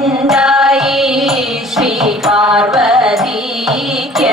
ഗർഭമുണ്ടായി ശ്രീ പാർവതിക്ക്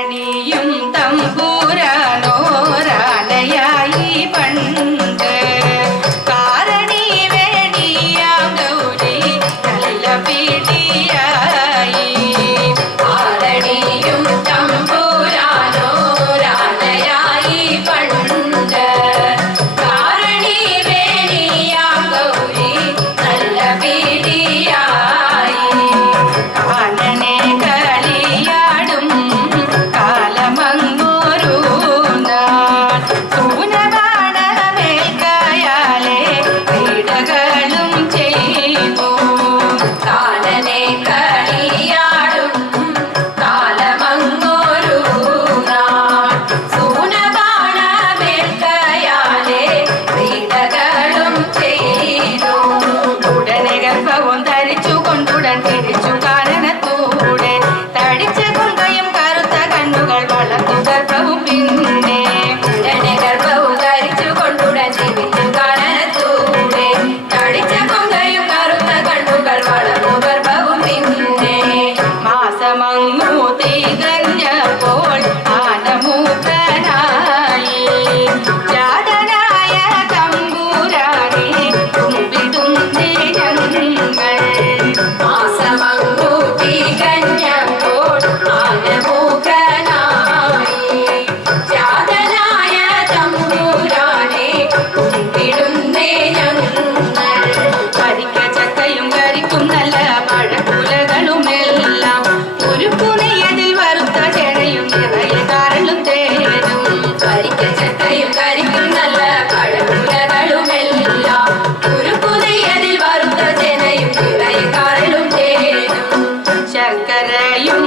മണിയും തമ്പൂരാനോ சக்கரையும்